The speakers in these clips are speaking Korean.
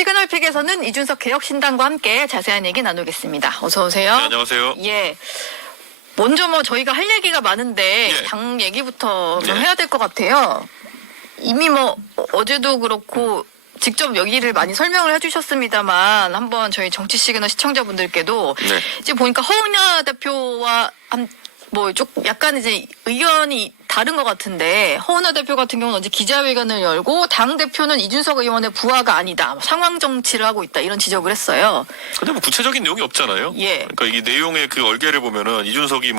시그널픽에서는 이준석 개혁신당과 함께 자세한 얘기 나누겠습니다. 어서 오세요. 네, 안녕하세요. 예. 먼저 저희가 할 얘기가 많은데 예. 당 얘기부터 좀 예. 해야 될 것 같아요. 이미 어제도 그렇고 직접 여기를 많이 설명을 해주셨습니다만 한번 저희 정치 시그널 시청자분들께도 네. 이제 보니까 허은하 대표와 약간 이제 의견이 다른 것 같은데 허은하 대표 같은 경우는 어제 기자회견을 열고 당 대표는 이준석 의원의 부하가 아니다, 상황 정치를 하고 있다 이런 지적을 했어요. 근데 구체적인 내용이 없잖아요. 예. 그러니까 이 내용의 그 얼개를 보면은 이준석이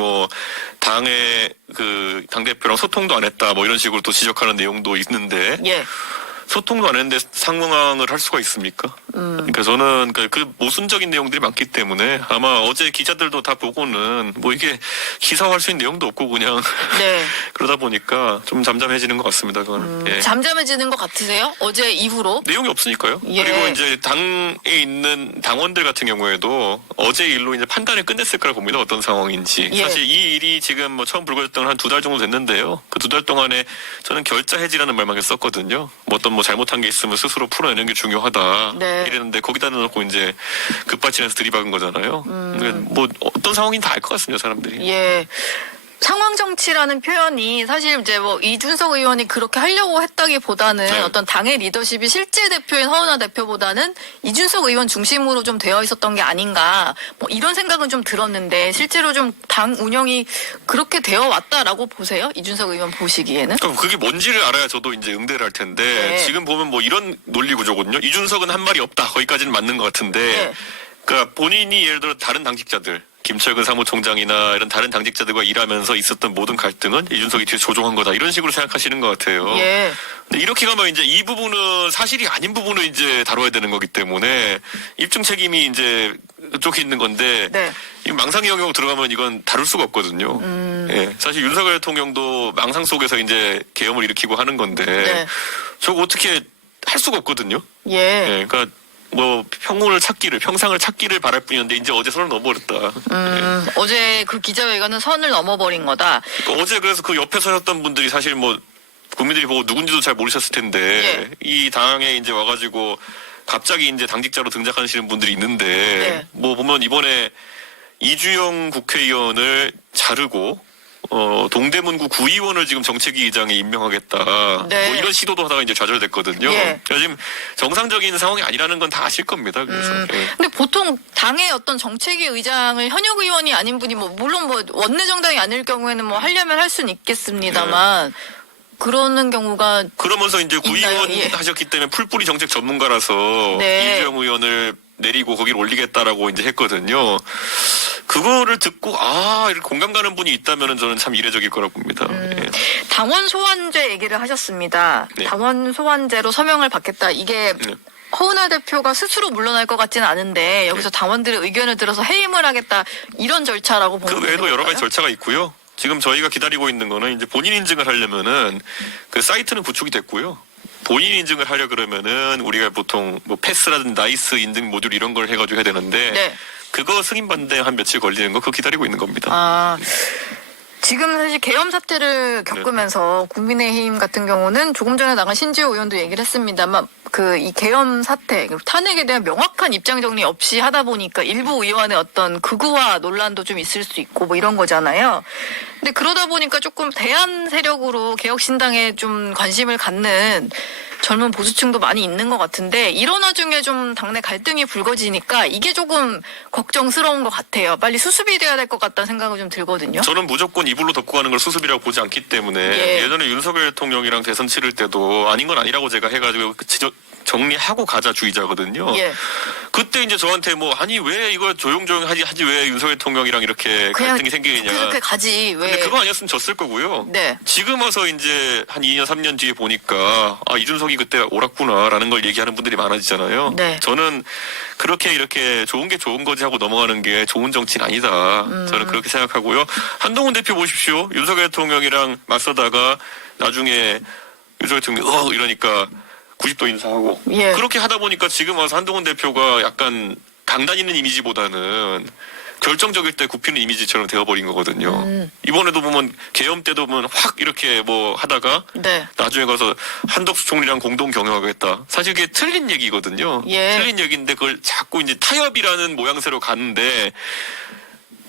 당의 그 당대표랑 소통도 안 했다 이런 식으로 또 지적하는 내용도 있는데. 예. 소통도 안 했는데 상황을 할 수가 있습니까? 그러니까 저는 그 모순적인 내용들이 많기 때문에 아마 어제 기자들도 다 보고는 이게 기사화할 수 있는 내용도 없고 그냥 네. 그러다 보니까 좀 잠잠해지는 것 같습니다. 그거는. 예. 잠잠해지는 것 같으세요? 어제 이후로? 내용이 없으니까요. 예. 그리고 이제 당에 있는 당원들 같은 경우에도 어제 일로 이제 판단을 끝냈을 거라 봅니다. 어떤 상황인지. 예. 사실 이 일이 지금 처음 불거졌던 한 2달 정도 됐는데요. 그 2달 동안에 저는 결자 해지라는 말만 썼거든요. 어떤 잘못한 게 있으면 스스로 풀어내는 게 중요하다. 네. 이랬는데 거기다 넣고 이제 급발진해서 들이박은 거잖아요. 그러니까 어떤 상황인지 다 알 것 같습니다. 사람들이. 예. 상황 정치라는 표현이 사실 이제 이준석 의원이 그렇게 하려고 했다기보다는 네. 어떤 당의 리더십이 실제 대표인 허은하 대표보다는 이준석 의원 중심으로 좀 되어 있었던 게 아닌가 이런 생각은 좀 들었는데 실제로 좀 당 운영이 그렇게 되어 왔다라고 보세요? 이준석 의원 보시기에는? 그럼 그게 뭔지를 알아야 저도 이제 응대를 할 텐데 네. 지금 보면 이런 논리 구조거든요. 이준석은 한 말이 없다. 거기까지는 맞는 것 같은데 네. 그러니까 본인이 예를 들어 다른 당직자들 김철근 사무총장이나 이런 다른 당직자들과 일하면서 있었던 모든 갈등은 이준석이 뒤에 조종한 거다. 이런 식으로 생각하시는 것 같아요. 예. 근데 이렇게 가면 이제 이 부분은 사실이 아닌 부분을 이제 다뤄야 되는 거기 때문에 입증 책임이 이제 그쪽에 있는 건데 네. 이 망상의 영역으로 들어가면 이건 다룰 수가 없거든요. 예. 사실 윤석열 대통령도 망상 속에서 이제 계엄을 일으키고 하는 건데 네. 저거 어떻게 할 수가 없거든요. 예. 예. 그러니까 평상을 찾기를 바랄 뿐이었는데 이제 어제 선을 넘어버렸다. 어제 그 기자회견은 선을 넘어버린 거다. 그러니까 어제 그래서 그 옆에 서셨던 분들이 사실 국민들이 보고 누군지도 잘 모르셨을 텐데 예. 이 당에 이제 와가지고 갑자기 이제 당직자로 등장하시는 분들이 있는데 네. 보면 이번에 이주영 국회의원을 자르고 동대문구 구의원을 지금 정책위 의장에 임명하겠다. 네. 이런 시도도 하다가 이제 좌절됐거든요. 예. 그러니까 지금 정상적인 상황이 아니라는 건 다 아실 겁니다. 그래서 예. 근데 보통 당의 어떤 정책위 의장을 현역 의원이 아닌 분이 물론 원내 정당이 아닐 경우에는 하려면 할 수는 있겠습니다만 그러는 경우가 그러면서 이제 구의원 예. 하셨기 때문에 풀뿌리 정책 전문가라서 네. 이주영 의원을 내리고 거기를 올리겠다라고 이제 했거든요. 그거를 듣고 이렇게 공감 가는 분이 있다면은 저는 참 이례적일 거라고 봅니다. 예. 당원 소환제 얘기를 하셨습니다. 네. 당원 소환제로 서명을 받겠다. 이게 네. 허은하 대표가 스스로 물러날 것 같지는 않은데 여기서 당원들의 의견을 들어서 해임을 하겠다 이런 절차라고 보는 그 외에도 여러 가지 절차가 있고요. 지금 저희가 기다리고 있는 거는 이제 본인 인증을 하려면은 그 사이트는 구축이 됐고요. 본인 인증을 하려 그러면은 우리가 보통 패스라든 나이스 인증 모듈 이런 걸 해가지고 해야 되는데 네. 그거 승인받는데 한 며칠 걸리는 거 그거 기다리고 있는 겁니다. 지금 사실 계엄 사태를 겪으면서 국민의힘 같은 경우는 조금 전에 나간 신지호 의원도 얘기를 했습니다만 이 계엄 사태 그리고 탄핵에 대한 명확한 입장 정리 없이 하다 보니까 일부 의원의 어떤 극우화 논란도 좀 있을 수 있고 이런 거잖아요. 근데 그러다 보니까 조금 대안 세력으로 개혁신당에 좀 관심을 갖는 젊은 보수층도 많이 있는 것 같은데 이런 와중에 좀 당내 갈등이 불거지니까 이게 조금 걱정스러운 것 같아요. 빨리 수습이 돼야 될 것 같다는 생각이 좀 들거든요. 저는 무조건 이불로 덮고 가는 걸 수습이라고 보지 않기 때문에 예. 예전에 윤석열 대통령이랑 대선 치를 때도 아닌 건 아니라고 제가 해가지고 정리하고 가자 주의자거든요. 예. 그때 이제 저한테 아니 왜 이거 조용조용 하지 왜 윤석열 대통령이랑 이렇게 그냥 갈등이 생기느냐. 그렇게 가지 왜. 근데 그거 아니었으면 졌을 거고요. 네. 지금 와서 이제 한 2년 3년 뒤에 보니까 이준석이 그때 옳았구나라는 걸 얘기하는 분들이 많아지잖아요. 네. 저는 그렇게 이렇게 좋은 게 좋은 거지 하고 넘어가는 게 좋은 정치는 아니다. 저는 그렇게 생각하고요. 한동훈 대표 보십시오. 윤석열 대통령이랑 맞서다가 나중에 윤석열 대통령 이러니까 90도 인사하고 예. 그렇게 하다 보니까 지금 와서 한동훈 대표가 약간 강단 있는 이미지보다는 결정적일 때 굽히는 이미지처럼 되어버린 거거든요. 이번에도 보면 계엄 때도 보면 확 이렇게 뭐 하다가 네. 나중에 가서 한덕수 총리랑 공동 경영하겠다. 사실 그게 틀린 얘기거든요. 예. 틀린 얘기인데 그걸 자꾸 이제 타협이라는 모양새로 가는데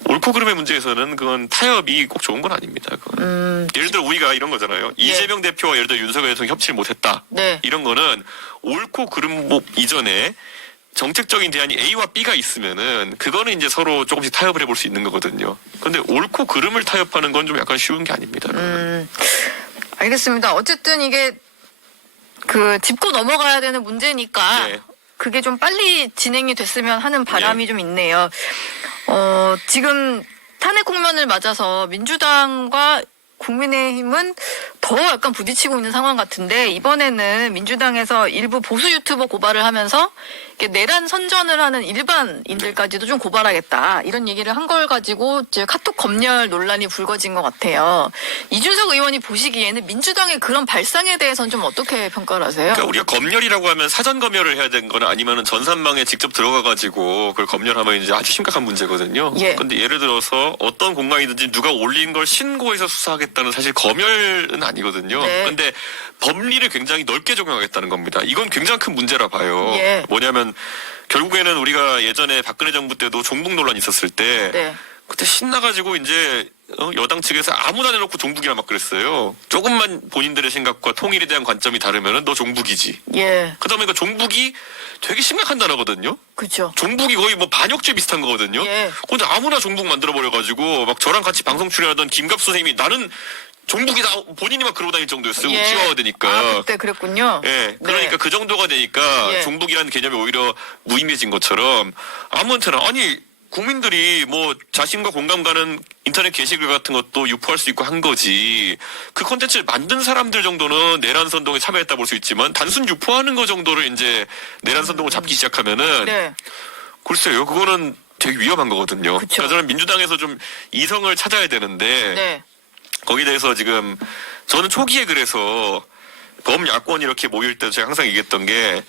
옳고 그름의 문제에서는 그건 타협이 꼭 좋은 건 아닙니다. 그건. 예를 들어 우리가 이런 거잖아요. 이재명 대표와 예를 들어 윤석열 대통령이 협치를 못했다. 네. 이런 거는 옳고 그름 뭐 이전에 정책적인 대안이 A와 B가 있으면은 그거는 이제 서로 조금씩 타협을 해볼 수 있는 거거든요. 근데 옳고 그름을 타협하는 건 좀 약간 쉬운 게 아닙니다. 알겠습니다. 어쨌든 이게 그 짚고 넘어가야 되는 문제니까 네. 그게 좀 빨리 진행이 됐으면 하는 바람이 네. 좀 있네요. 지금 탄핵 국면을 맞아서 민주당과 국민의힘은 더 약간 부딪히고 있는 상황 같은데 이번에는 민주당에서 일부 보수 유튜버 고발을 하면서 이렇게 내란 선전을 하는 일반인들까지도 좀 고발하겠다 이런 얘기를 한 걸 가지고 이제 카톡 검열 논란이 불거진 것 같아요. 이준석 의원이 보시기에는 민주당의 그런 발상에 대해서는 좀 어떻게 평가를 하세요? 그러니까 우리가 검열이라고 하면 사전 검열을 해야 되는 거나 아니면은 전산망에 직접 들어가가지고 그걸 검열하면 이제 아주 심각한 문제거든요. 예. 근데 예를 들어서 어떤 공간이든지 누가 올린 걸 신고해서 수사하겠다는 사실 검열은 아니거든요. 네. 근데 법리를 굉장히 넓게 적용하겠다는 겁니다. 이건 굉장히 큰 문제라 봐요. 예. 뭐냐면 결국에는 우리가 예전에 박근혜 정부 때도 종북 논란 있었을 때 네. 그때 신나가지고 이제 여당 측에서 아무나 내놓고 종북이라 막 그랬어요. 조금만 본인들의 생각과 통일에 대한 관점이 다르면은 너 종북이지. 예. 그다음에 그 종북이 되게 심각한 단어거든요. 그렇죠. 종북이 거의 뭐 반역죄 비슷한 거거든요. 예. 근데 아무나 종북 만들어 버려가지고 막 저랑 같이 방송 출연하던 김갑수 선생님이 나는 종북이다 본인이 막 그러고 다닐 정도였어요. 예. 치와와되니까. 아, 그때 그랬군요. 예, 그러니까 네. 그 정도가 되니까 예. 종북이라는 개념이 오히려 무의미해진 것처럼 아무한테나 아니 국민들이 뭐 자신과 공감 가는 인터넷 게시글 같은 것도 유포할 수 있고 한 거지. 그 콘텐츠를 만든 사람들 정도는 내란 선동에 참여했다 볼 수 있지만 단순 유포하는 거 정도를 이제 내란 선동을 잡기 시작하면은 네. 글쎄요, 그거는 되게 위험한 거거든요. 그쵸. 그러니까 저는 민주당에서 좀 이성을 찾아야 되는데 네. 거기에 대해서 지금 저는 초기에 그래서 범야권 이렇게 모일 때 제가 항상 얘기했던 게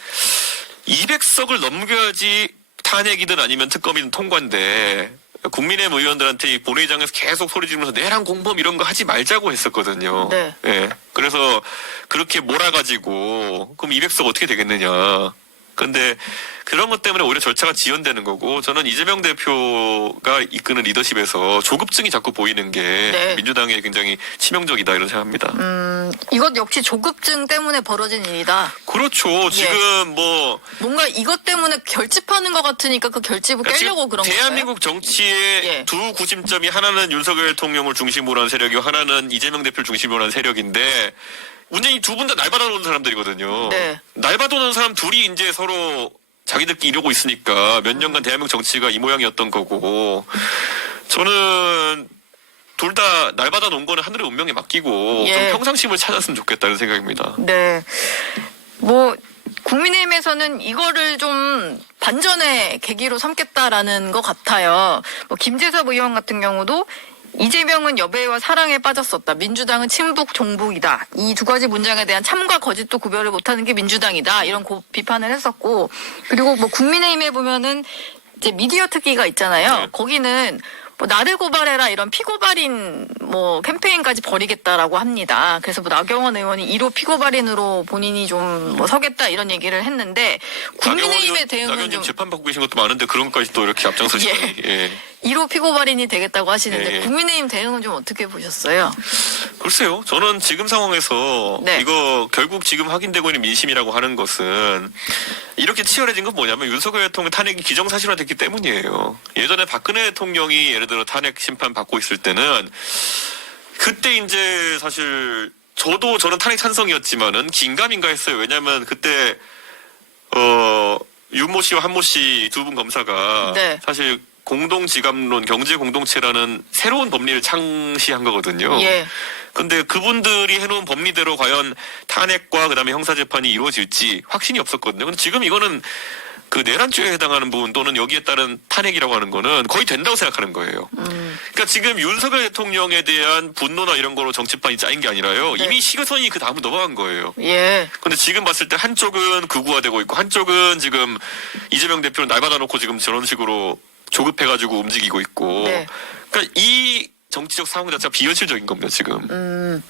200석을 넘겨야지 탄핵이든 아니면 특검이든 통과인데 국민의힘 의원들한테 이 본회의장에서 계속 소리 지르면서 내란 공범 이런 거 하지 말자고 했었거든요. 네. 예. 그래서 그렇게 몰아가지고 그럼 200석 어떻게 되겠느냐. 근데 그런 것 때문에 오히려 절차가 지연되는 거고 저는 이재명 대표가 이끄는 리더십에서 조급증이 자꾸 보이는 게 네. 민주당에 굉장히 치명적이다 이런 생각합니다. 이것 역시 조급증 때문에 벌어진 일이다. 그렇죠. 지금 뭐 뭔가 이것 때문에 결집하는 것 같으니까 그 결집을 깨려고 그런 거예요. 대한민국 정치의 예. 두 구심점이 하나는 윤석열 대통령을 중심으로 한 세력이고 하나는 이재명 대표를 중심으로 한 세력인데 문재인 두 분 다 날받아 놓은 사람들이거든요. 네. 날받아 놓은 사람 둘이 이제 서로 자기들끼리 이러고 있으니까 몇 년간 대한민국 정치가 이 모양이었던 거고 저는 둘 다 날받아 놓은 거는 하늘의 운명에 맡기고 예. 좀 평상심을 찾았으면 좋겠다는 생각입니다. 네. 뭐 국민의힘에서는 이거를 좀 반전의 계기로 삼겠다라는 것 같아요. 뭐 김재섭 의원 같은 경우도 이재명은 여배우와 사랑에 빠졌었다. 민주당은 친북 종북이다. 이 두 가지 문장에 대한 참과 거짓도 구별을 못하는 게 민주당이다. 이런 비판을 했었고 그리고 뭐 국민의힘에 보면은 이제 미디어 특기가 있잖아요. 네. 거기는 뭐 나를 고발해라 이런 피고발인 뭐 캠페인까지 벌이겠다라고 합니다. 그래서 뭐 나경원 의원이 1호 피고발인으로 본인이 좀 뭐 서겠다 이런 얘기를 했는데 국민의힘의 대응은 나경원 좀 재판받고 계신 것도 많은데 그런 것까지 또 이렇게 앞장서시다니. 예. 1호 피고발인이 되겠다고 하시는데 예. 국민의힘 대응은 좀 어떻게 보셨어요? 글쎄요. 저는 지금 상황에서 네. 이거 결국 지금 확인되고 있는 민심이라고 하는 것은 이렇게 치열해진 건 뭐냐면 윤석열 대통령 탄핵이 기정사실화됐기 때문이에요. 예전에 박근혜 대통령이 예를 들어 탄핵 심판 받고 있을 때는 그때 이제 사실 저는 탄핵 찬성이었지만은 긴가민가 했어요. 왜냐하면 그때 윤모 씨와 한모 씨 두 분 검사가 네. 사실 공동지감론 경제 공동체라는 새로운 법리를 창시한 거거든요. 예. 근데 그분들이 해놓은 법리대로 과연 탄핵과 그다음에 형사재판이 이루어질지 확신이 없었거든요. 근데 지금 이거는 그 내란죄에 해당하는 부분 또는 여기에 따른 탄핵이라고 하는 거는 거의 된다고 생각하는 거예요. 그러니까 지금 윤석열 대통령에 대한 분노나 이런 거로 정치판이 짜인 게 아니라요. 네. 이미 시그선이 그 다음으로 넘어간 거예요. 예. 근데 지금 봤을 때 한쪽은 극우화되고 있고 한쪽은 지금 이재명 대표는 날 받아놓고 지금 저런 식으로 조급해가지고 움직이고 있고. 네. 그러니까 이 정치적 상황 자체가 비현실적인 겁니다, 지금.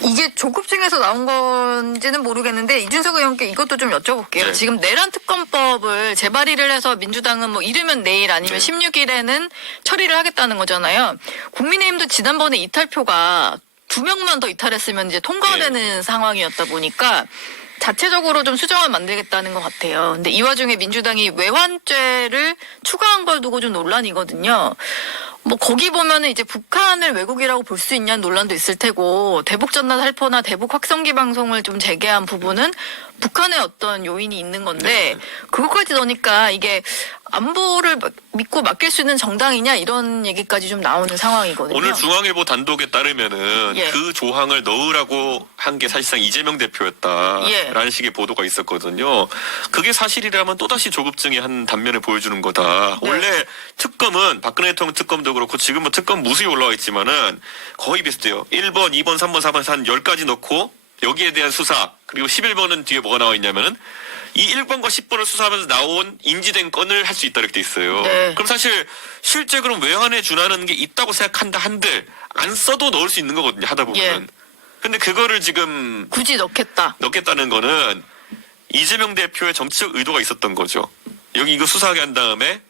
이게 조급증에서 나온 건지는 모르겠는데 이준석 의원께 이것도 좀 여쭤볼게요. 네. 지금 내란 특검법을 재발의를 해서 민주당은 뭐 이르면 내일 아니면 네. 16일에는 처리를 하겠다는 거잖아요. 국민의힘도 지난번에 이탈표가 2명만 더 이탈했으면 이제 통과가 네. 되는 상황이었다 보니까 자체적으로 좀 수정을 만들겠다는 것 같아요. 근데 이 와중에 민주당이 외환죄를 추가한 걸 두고 좀 논란이거든요. 뭐 거기 보면은 이제 북한을 외국이라고 볼 수 있냐는 논란도 있을 테고 대북 전단 살포나 대북 확성기 방송을 좀 재개한 부분은 북한의 어떤 요인이 있는 건데 네. 그것까지 넣으니까 이게 안보를 믿고 맡길 수 있는 정당이냐 이런 얘기까지 좀 나오는 상황이거든요. 오늘 중앙일보 단독에 따르면은 예. 그 조항을 넣으라고 한 게 사실상 이재명 대표였다라는 예. 식의 보도가 있었거든요. 그게 사실이라면 또다시 조급증의 한 단면을 보여주는 거다. 네. 원래 특검은 박근혜 대통령 특검도 그렇고 지금 뭐 특검 무수히 올라와 있지만은 거의 비슷해요. 1번, 2번, 3번, 4번 한 10가지 넣고 여기에 대한 수사 그리고 11번은 뒤에 뭐가 나와 있냐면은 이 1번과 10번을 수사하면서 나온 인지된 건을 할 수 있다 이렇게 돼 있어요. 네. 그럼 사실 실제 그럼 외환에 준하는 게 있다고 생각한다 한들 안 써도 넣을 수 있는 거거든요. 하다 보면. 예. 근데 그거를 지금 굳이 넣겠다. 넣겠다는 거는 이재명 대표의 정치적 의도가 있었던 거죠. 여기 이거 수사하게 한 다음에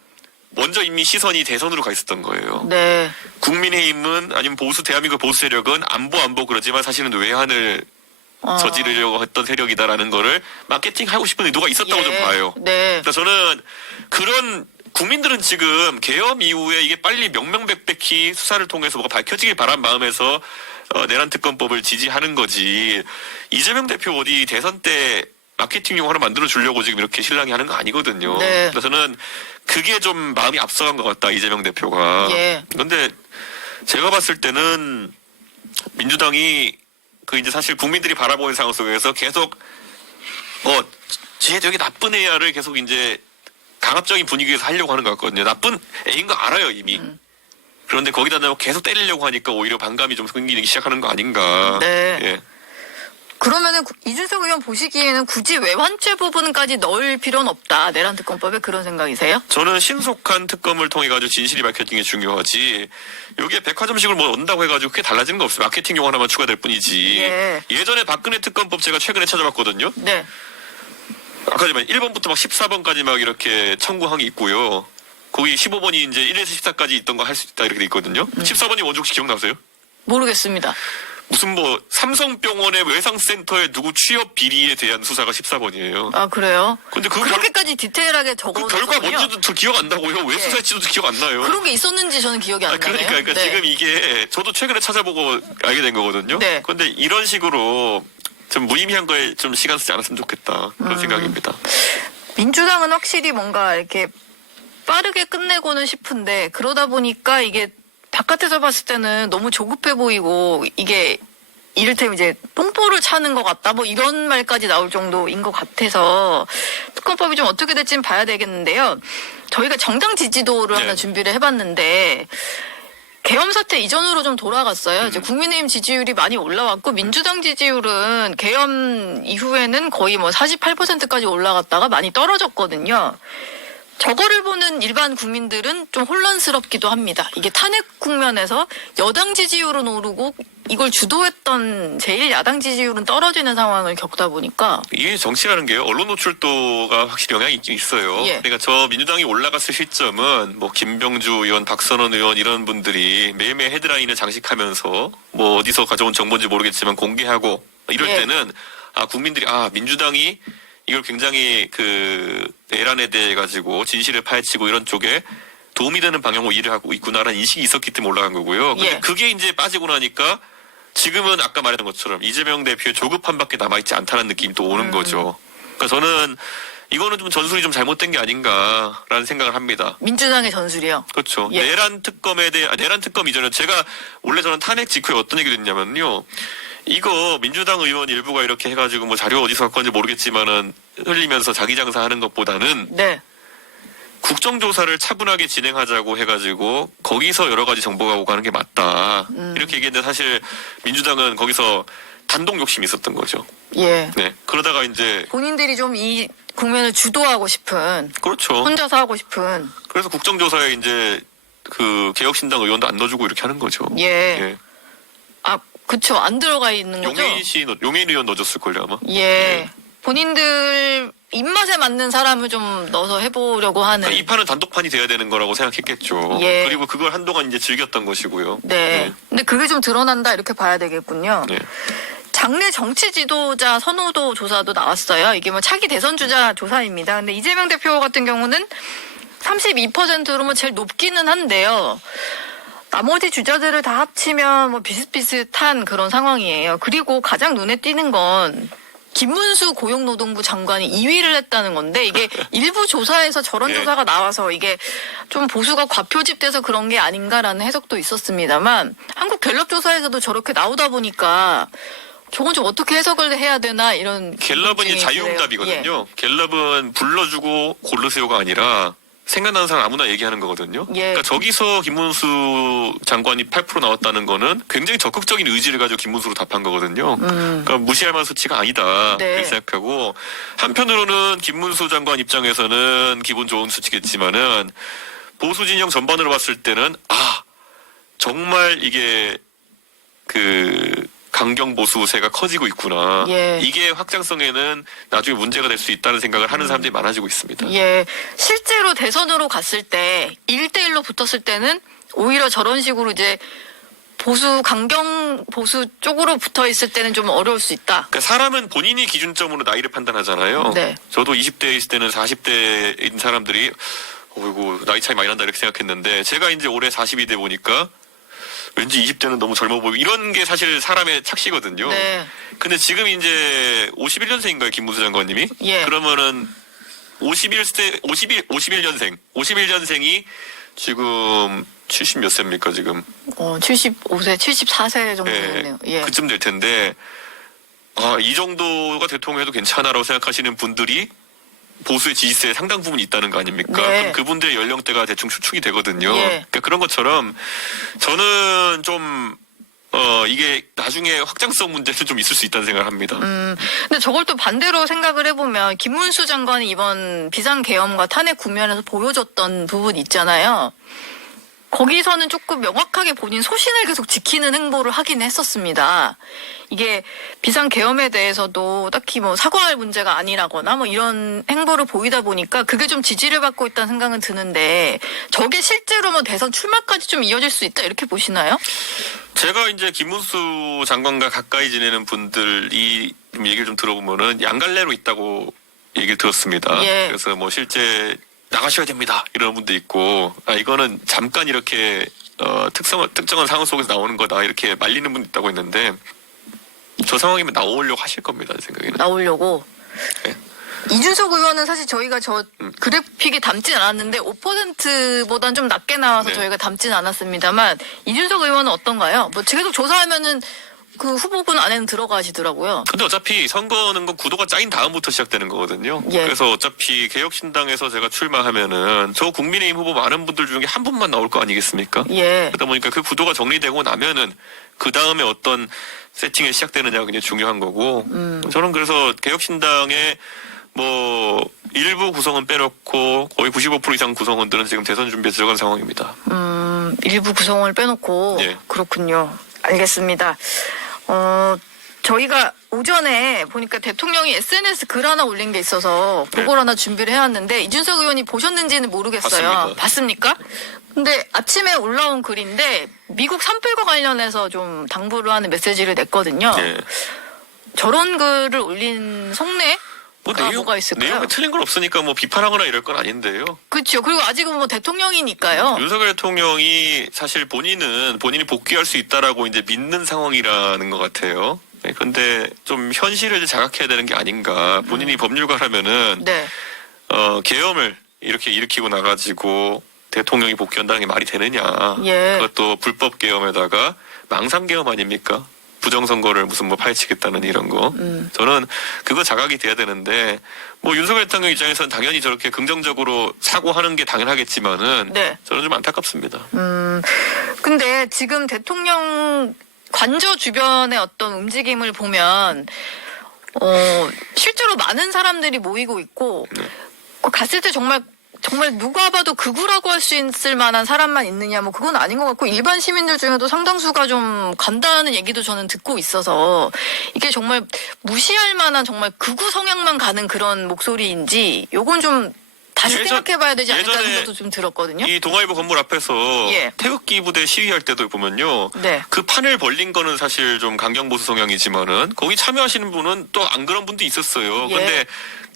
먼저 이미 시선이 대선으로 가 있었던 거예요. 네. 국민의힘은 아니면 보수 대한민국 보수 세력은 안보 그러지만 사실은 외환을 저지르려고 했던 세력이다라는 거를 마케팅하고 싶은 의도가 있었다고 예. 좀 봐요. 네. 그러니까 저는 그런 국민들은 지금 계엄 이후에 이게 빨리 명명백백히 수사를 통해서 뭐가 밝혀지길 바란 마음에서 내란 특검법을 지지하는 거지. 이재명 대표 어디 대선 때 마케팅용 하나 만들어 주려고 지금 이렇게 실랑이 하는 거 아니거든요. 네. 그래서 저는 그게 좀 마음이 앞서간 것 같다 이재명 대표가. 예. 그런데 제가 봤을 때는 민주당이 그 이제 사실 국민들이 바라보는 상황 속에서 계속 쟤 되게 나쁜 애야를 계속 이제 강압적인 분위기에서 하려고 하는 것 같거든요. 나쁜 애인 거 알아요 이미. 그런데 거기다 대고 계속 때리려고 하니까 오히려 반감이 좀 생기기 시작하는 거 아닌가. 네. 예. 그러면은 이준석 의원 보시기에는 굳이 외환죄 부분까지 넣을 필요는 없다. 내란 특검법에 그런 생각이세요? 저는 신속한 특검을 통해 가지고 진실이 밝혀지는 게 중요하지. 여기에 백화점식으로 뭐 넣는다고 해가지고 크게 달라지는 거 없어요. 마케팅용 하나만 추가될 뿐이지. 예. 예전에 박근혜 특검법 제가 최근에 찾아봤거든요. 네. 아까지만 1번부터 막 14번까지 막 이렇게 청구항이 있고요. 거기 15번이 이제 1에서 14까지 있던 거 할 수 있다 이렇게 돼 있거든요. 14번이 뭔지 혹시 기억나세요? 모르겠습니다. 무슨 뭐 삼성병원의 외상센터의 누구 취업 비리에 대한 수사가 14번이에요. 아, 그래요? 근데 그렇게까지 디테일하게 그 적어놓았군요. 결과 뭔지도 저 기억 안 나고요. 왜 예. 수사했지도 기억 안 나요. 그런 게 있었는지 저는 기억이 안 나네요. 그러니까 네. 지금 이게 저도 최근에 찾아보고 알게 된 거거든요. 네. 그런데 이런 식으로 좀 무의미한 거에 좀 시간 쓰지 않았으면 좋겠다 그런 생각입니다. 민주당은 확실히 뭔가 이렇게 빠르게 끝내고는 싶은데 그러다 보니까 이게 바깥에서 봤을 때는 너무 조급해 보이고 이게 이를테면 이제 똥볼을 차는 것 같다 뭐 이런 말까지 나올 정도인 것 같아서 특검법이 좀 어떻게 될지는 봐야 되겠는데요. 저희가 정당 지지도를 네. 하나 준비를 해봤는데 계엄 사태 이전으로 좀 돌아갔어요. 이제 국민의힘 지지율이 많이 올라왔고 민주당 지지율은 계엄 이후에는 거의 뭐 48%까지 올라갔다가 많이 떨어졌거든요. 저거를 보는 일반 국민들은 좀 혼란스럽기도 합니다. 이게 탄핵 국면에서 여당 지지율은 오르고 이걸 주도했던 제1야당 지지율은 떨어지는 상황을 겪다 보니까 이게 정치라는 게요. 언론 노출도가 확실히 영향이 있긴 있어요. 예. 그러니까 저 민주당이 올라갔을 시점은 뭐 김병주 의원, 박선원 의원 이런 분들이 매일매일 헤드라인을 장식하면서 뭐 어디서 가져온 정보인지 모르겠지만 공개하고 이럴 예. 때는 국민들이 민주당이 이걸 굉장히 그 내란에 대해 가지고 진실을 파헤치고 이런 쪽에 도움이 되는 방향으로 일을 하고 있구나라는 인식이 있었기 때문에 올라간 거고요. 근데 예. 그게 이제 빠지고 나니까 지금은 아까 말했던 것처럼 이재명 대표의 조급함밖에 남아있지 않다는 느낌이 또 오는 거죠. 그러니까 저는 이거는 좀 전술이 좀 잘못된 게 아닌가라는 생각을 합니다. 민주당의 전술이요. 그렇죠. 예. 내란 특검에 대해 내란 특검 이전에 제가 원래 저는 탄핵 직후에 어떤 얘기를 했냐면요. 이거 민주당 의원 일부가 이렇게 해가지고 뭐 자료 어디서 갖고 왔는지 모르겠지만은 흘리면서 자기 장사하는 것보다는 네. 국정조사를 차분하게 진행하자고 해가지고 거기서 여러 가지 정보가 오고 가는 게 맞다. 이렇게 얘기했는데 사실 민주당은 거기서 단독 욕심이 있었던 거죠. 예. 네. 그러다가 이제 본인들이 좀 이 국면을 주도하고 싶은, 그렇죠. 혼자서 하고 싶은. 그래서 국정조사에 이제 그 개혁신당 의원도 안 넣어주고 이렇게 하는 거죠. 예. 아, 그쵸. 안 들어가 있는 거죠. 용해인 의원 넣어줬을걸요 아마. 예. 본인들 입맛에 맞는 사람을 좀 넣어서 해보려고 하는. 그러니까 이 판은 단독판이 돼야 되는 거라고 생각했겠죠. 예. 그리고 그걸 한동안 이제 즐겼던 것이고요. 네. 근데 그게 좀 드러난다 이렇게 봐야 되겠군요. 네. 장래 정치 지도자 선호도 조사도 나왔어요. 이게 뭐 차기 대선 주자 조사입니다. 근데 이재명 대표 같은 경우는 32%로 뭐 제일 높기는 한데요. 나머지 주자들을 다 합치면 뭐 비슷비슷한 그런 상황이에요. 그리고 가장 눈에 띄는 건 김문수 고용노동부 장관이 2위를 했다는 건데 이게 일부 조사에서 저런 네. 조사가 나와서 이게 좀 보수가 과표집돼서 그런 게 아닌가라는 해석도 있었습니다만 한국 갤럽 조사에서도 저렇게 나오다 보니까 저건 좀 어떻게 해석을 해야 되나 이런 갤럽은 이제 궁금증이 자유응답이거든요. 들어요. 갤럽은 불러주고 고르세요가 아니라 생각나는 사람 아무나 얘기하는 거거든요. 예. 그러니까 저기서 김문수 장관이 8% 나왔다는 거는 굉장히 적극적인 의지를 가지고 김문수로 답한 거거든요. 그러니까 무시할 만한 수치가 아니다. 네. 그렇게 생각하고 한편으로는 김문수 장관 입장에서는 기분 좋은 수치겠지만은 보수 진영 전반으로 봤을 때는 정말 이게 그 강경 보수세가 커지고 있구나. 예. 이게 확장성에는 나중에 문제가 될 수 있다는 생각을 하는 사람들이 많아지고 있습니다. 예, 실제로 대선으로 갔을 때 1대1로 붙었을 때는 오히려 저런 식으로 이제 보수 강경 보수 쪽으로 붙어 있을 때는 좀 어려울 수 있다. 그러니까 사람은 본인이 기준점으로 나이를 판단하잖아요. 네. 저도 20대에 있을 때는 40대인 사람들이 어이구 나이 차이 많이 난다 이렇게 생각했는데 제가 이제 올해 40이 돼 보니까 왠지 20대는 너무 젊어 보이고 이런 게 사실 사람의 착시거든요. 네. 근데 지금 이제 51년생인가요, 김문수 장관님이? 예. 그러면은 51년생이 지금 70 몇 세입니까, 지금? 75세, 74세 정도 예. 되네요. 예. 그쯤 될 텐데, 이 정도가 대통령해도 괜찮아라고 생각하시는 분들이 보수의 지지세에 상당 부분 있다는 거 아닙니까? 네. 그럼 그분들의 연령대가 대충 추측이 되거든요. 예. 그러니까 그런 것처럼 저는 좀 이게 나중에 확장성 문제는 좀 있을 수 있다는 생각을 합니다. 근데 저걸 또 반대로 생각을 해보면 김문수 장관이 이번 비상계엄과 탄핵 국면에서 보여줬던 부분 있잖아요. 거기서는 조금 명확하게 본인 소신을 계속 지키는 행보를 하긴 했었습니다. 이게 비상계엄에 대해서도 딱히 뭐 사과할 문제가 아니라거나 뭐 이런 행보를 보이다 보니까 그게 좀 지지를 받고 있다는 생각은 드는데 저게 실제로 뭐 대선 출마까지 좀 이어질 수 있다 이렇게 보시나요? 제가 이제 김문수 장관과 가까이 지내는 분들이 얘기를 좀 들어보면은 양갈래로 있다고 얘기를 들었습니다. 예. 그래서 뭐 실제 나가셔야 됩니다 이런 분도 있고 이거는 잠깐 이렇게 특정한 상황 속에서 나오는 거다 이렇게 말리는 분도 있다고 했는데 저 상황이면 나오려고 하실 겁니다 제 생각에는. 나오려고. 네. 이준석 의원은 사실 저희가 저 그래픽이 담진 않았는데 5%보단 좀 낮게 나와서 네. 저희가 담진 않았습니다만 이준석 의원은 어떤가요? 뭐 계속 조사하면은 그 후보군 안에는 들어가시더라고요. 근데 어차피 선거는 건 구도가 짜인 다음부터 시작되는 거거든요. 예. 그래서 어차피 개혁신당에서 제가 출마하면은 저 국민의힘 후보 많은 분들 중에 한 분만 나올 거 아니겠습니까? 예. 그러다 보니까 그 구도가 정리되고 나면은 그 다음에 어떤 세팅이 시작되느냐가 굉장히 중요한 거고 저는 그래서 개혁신당의 뭐 일부 구성원 빼놓고 거의 95% 이상 구성원들은 지금 대선 준비에 들어간 상황입니다. 일부 구성원을 빼놓고 예. 그렇군요. 알겠습니다. 저희가 오전에 보니까 대통령이 SNS 글 하나 올린 게 있어서 그걸 하나 준비를 해왔는데 이준석 의원이 보셨는지는 모르겠어요. 봤습니다. 근데 아침에 올라온 글인데 미국 산불과 관련해서 좀 당부를 하는 메시지를 냈거든요. 예. 저런 글을 올린 속내? 뭐가 있을까요? 내용에 틀린 건 없으니까 뭐 비판하거나 이럴 건 아닌데요. 그렇죠. 그리고 아직은 뭐 대통령이니까요. 윤석열 대통령이 사실 본인이 복귀할 수 있다라고 이제 믿는 상황이라는 것 같아요. 네, 근데 좀 현실을 자각해야 되는 게 아닌가. 본인이 법률가라면은 네. 계엄을 이렇게 일으키고 나가지고 대통령이 복귀한다는 게 말이 되느냐. 예. 그것도 불법 계엄에다가 망상 계엄 아닙니까? 부정선거를 무슨 뭐 파헤치겠다는 이런 거. 저는 그거 자각이 돼야 되는데 뭐 윤석열 대통령 입장에서는 당연히 저렇게 긍정적으로 사고하는 게 당연하겠지만은 네. 저는 좀 안타깝습니다. 근데 지금 대통령 관저 주변의 어떤 움직임을 보면 실제로 많은 사람들이 모이고 있고 네. 갔을 때 정말 누가 봐도 극우라고 할 수 있을 만한 사람만 있느냐 뭐 그건 아닌 것 같고 일반 시민들 중에도 상당수가 좀 간다는 얘기도 저는 듣고 있어서 이게 정말 무시할 만한 정말 극우 성향만 가는 그런 목소리인지 요건 좀 다시 생각해봐야 되지 않을까 하는 것도 좀 들었거든요. 이 동아일보 건물 앞에서 예. 태극기 부대 시위할 때도 보면요. 네. 그 판을 벌린 거는 사실 좀 강경보수 성향이지만은 거기 참여하시는 분은 또 안 그런 분도 있었어요. 예. 근데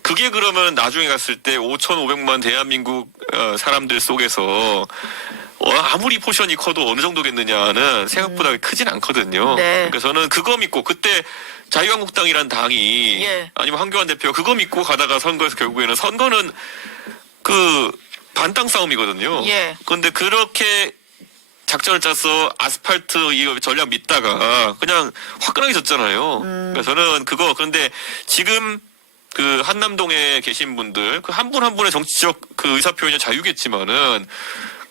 그게 그러면 나중에 갔을 때 5,500만 대한민국 사람들 속에서 아무리 포션이 커도 어느 정도겠느냐는 생각보다 크진 않거든요. 네. 그러니까 저는 그거 믿고 그때 자유한국당이란 당이 예. 아니면 황교안 대표가 그거 믿고 가다가 선거에서 결국에는 선거는 그 반땅 싸움이거든요. 예. 그런데 그렇게 작전을 짜서 아스팔트 이 전략 믿다가 그냥 화끈하게 졌잖아요. 그래서 저는 그런데 지금 그 한남동에 계신 분들 그 한 분 한 분의 정치적 그 의사 표현이 자유겠지만은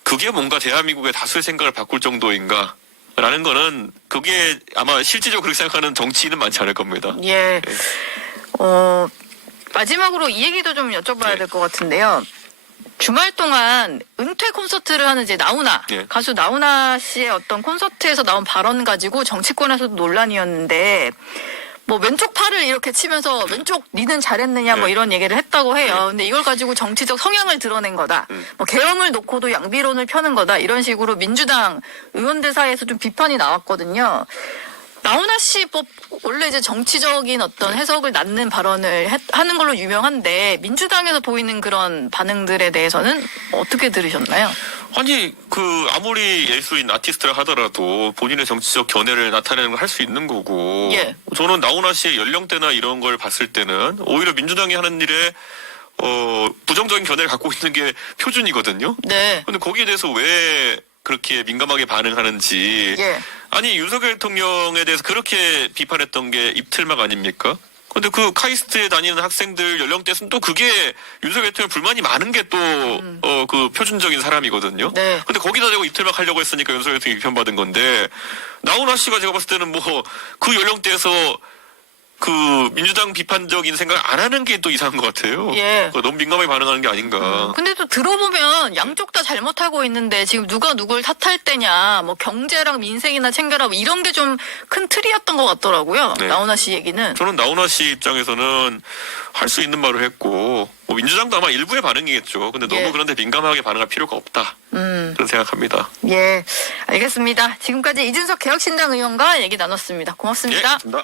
그게 뭔가 대한민국의 다수의 생각을 바꿀 정도인가? 라는 거는 그게 아마 실질적으로 그렇게 생각하는 정치인은 많지 않을 겁니다. 예. 마지막으로 이 얘기도 좀 여쭤봐야 네. 될 것 같은데요. 주말 동안 은퇴 콘서트를 하는 이제 나훈아 예. 가수 나훈아 씨의 어떤 콘서트에서 나온 발언 가지고 정치권에서도 논란이었는데 뭐 왼쪽 팔을 이렇게 치면서 왼쪽 니는 잘했느냐 뭐 네. 이런 얘기를 했다고 해요. 근데 이걸 가지고 정치적 성향을 드러낸 거다. 뭐 계엄을 놓고도 양비론을 펴는 거다. 이런 식으로 민주당 의원들 사이에서 좀 비판이 나왔거든요. 나훈아 씨 원래 이제 정치적인 어떤 해석을 낳는 발언을 하는 걸로 유명한데 민주당에서 보이는 그런 반응들에 대해서는 어떻게 들으셨나요? 아니 아무리 예술인 아티스트라 하더라도 본인의 정치적 견해를 나타내는 걸 할 수 있는 거고 예. 저는 나훈아 씨의 연령대나 이런 걸 봤을 때는 오히려 민주당이 하는 일에 부정적인 견해를 갖고 있는 게 표준이거든요. 네. 근데 거기에 대해서 왜 그렇게 민감하게 반응하는지 예. 아니 윤석열 대통령에 대해서 그렇게 비판했던 게 입틀막 아닙니까? 근데 그 카이스트에 다니는 학생들 연령대에서는 또 그게 윤석열 대통령 불만이 많은 게 또 그 표준적인 사람이거든요. 네. 근데 거기다 대고 입틀막 하려고 했으니까 윤석열 대통령이 비판받은 건데 나훈아 씨가 제가 봤을 때는 뭐 그 연령대에서 그 민주당 비판적인 생각을 안 하는 게 또 이상한 것 같아요. 예. 너무 민감하게 반응하는 게 아닌가. 근데 또 들어보면 양쪽 다 잘못하고 있는데 지금 누가 누굴 탓할 때냐 뭐 경제랑 민생이나 챙겨라 뭐 이런 게 좀 큰 틀이었던 것 같더라고요. 네. 나훈아 씨 얘기는. 저는 나훈아 씨 입장에서는 할 수 있는 말을 했고 뭐 민주당도 아마 일부의 반응이겠죠. 근데 너무 예. 그런데 민감하게 반응할 필요가 없다. 그런 생각합니다. 예, 알겠습니다. 지금까지 이준석 개혁신당 의원과 얘기 나눴습니다. 고맙습니다. 예, 고맙습니다.